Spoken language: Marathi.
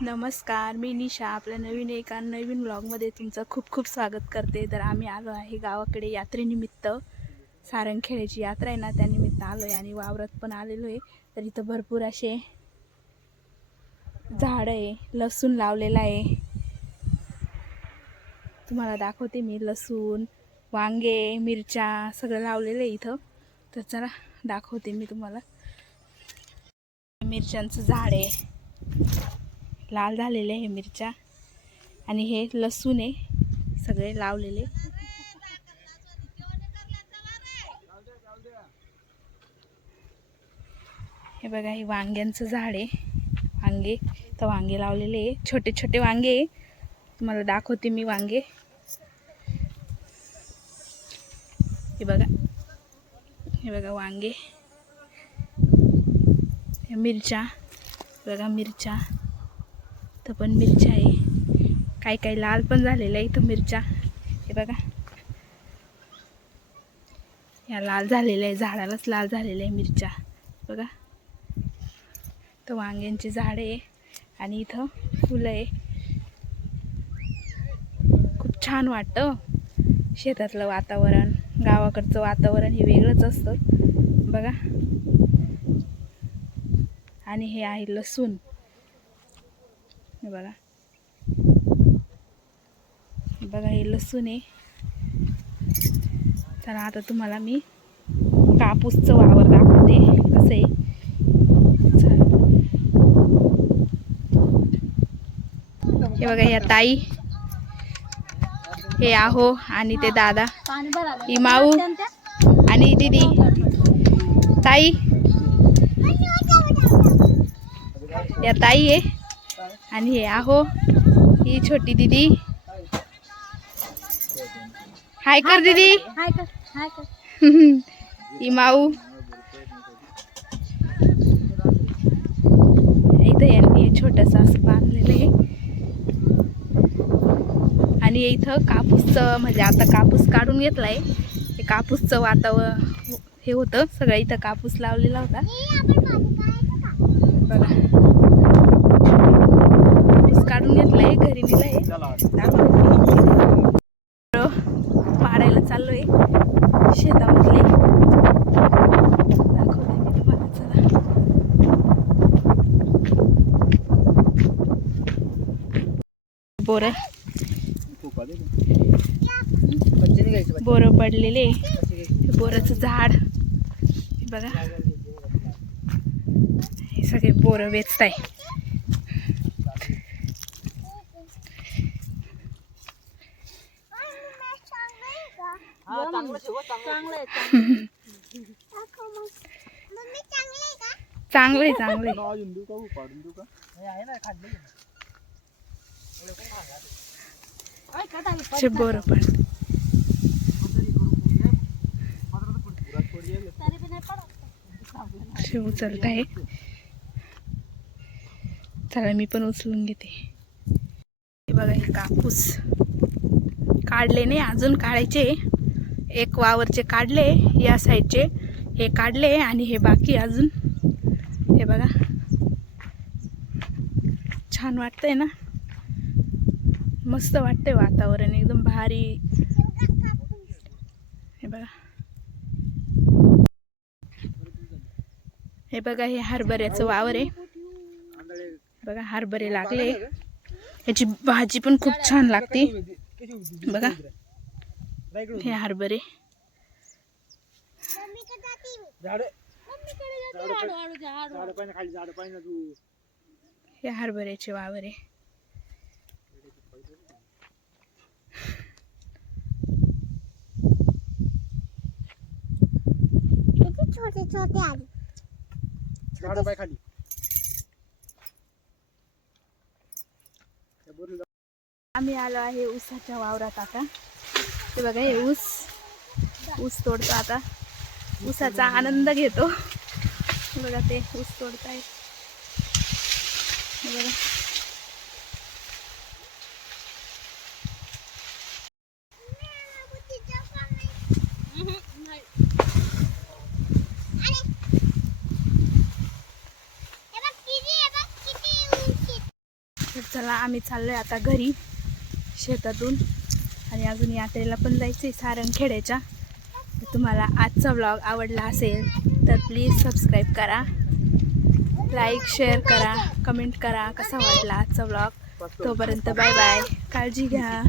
नमस्कार, मी निशा आपल्या नवीन व्लॉगमध्ये तुमचं खूप खूप स्वागत करते. तर आम्ही आलो आहे गावाकडे यात्रेनिमित्त. सारंगखेड्याची यात्रा आहे ना, त्यानिमित्त आलो आहे आणि वावरात पण आलेलो आहे. तर इथं भरपूर असे झाड आहे, लसूण लावलेला आहे. तुम्हाला दाखवते मी. लसूण, वांगे, मिरच्या सगळं लावलेलं आहे इथं. तर चला दाखवते मी तुम्हाला. मिरच्यांचं झाड आहे, लाल झालेले आहे मिरच्या, आणि हे लसूण आहे सगळे लावलेले. हे बघा, हे वांग्यांचं झाड आहे. वांगे तर वांगे लावलेले आहे, छोटे छोटे वांगे आहे. तुम्हाला दाखवते मी वांगे. हे बघा वांगे. मिरच्या बघा, मिरच्या तर पण मिरच्या आहे. काही लाल पण झालेल्या आहे इथं मिरच्या. हे बघा, या लाल झालेल्या आहे, झाडालाच लाल झालेल्या आहे मिरच्या बघा. तर वांग्यांची झाड आहे आणि इथं फुलं आहे. खूप छान वाटतं शेतातलं वातावरण. गावाकडचं वातावरण हे वेगळंच असतं बघा. आणि हे आहे लसूण. हे बघा हे लसूण आहे. चला आता तुम्हाला मी कापूसचं वावर दाखवते कसं आहे. हे बघा, या ताई, हे आहो आणि ते दादा, ही माऊ आणि दीदी. ताई, या ताई आहे आणि हे आहो, ही छोटी दीदी. हाय कर दीदी. ही माऊ. इथं यांनी छोटंसं असं बांधलेलं आहे. आणि इथं कापूसचं, म्हणजे आता कापूस काढून घेतलाय. हे कापूसचं वातावरण हे होतं सगळं. इथं कापूस लावलेला होता बघा. कापूस काढून घेतलाय, घरी नेलाय. पाडायला चाललोय शेतामधले. दाखवते मी तुम्हाला. चला, बोरं पडलेले. बोराचं झाड बघा. हे सगळे बोरं वेचताय. चांगलंय चांगलंय. बोरं पण उचलत आहे. चला मी पण उचलून घेते. हे बघा, हे कापूस काढले नाही अजून, काढायचे. एक वावरचे काढले, या साईडचे हे काढले आणि हे बाकी अजून. हे बघा, छान वाटतंय ना, मस्त वाटतंय वातावरण एकदम भारी. हे बघा, हे हरभऱ्याचं वावर आहे बघा. हरभरे लागले, याची भाजी पण खूप छान लागते बघा. हे हरभरे, हे हरभऱ्याचे वावर आहे. छोटे छोटे आले खाली. आम्ही आलो आहे ऊसाच्या वावरात आता. ते बघा, हे ऊस तोडतो आता. ऊसाचा आनंद घेतो बघा. ते ऊस तोडताय बघा. चला आम्ही चाललो आहे आता घरी शेतातून आणि अजून यात्रेला पण जायचं आहे सारंगखेड्याच्या. तुम्हाला आजचा व्लॉग आवडला असेल तर प्लीज सबस्क्राईब करा, लाईक शेअर करा, कमेंट करा कसा वाटला आजचा व्लॉग. तोपर्यंत बाय बाय, काळजी घ्या.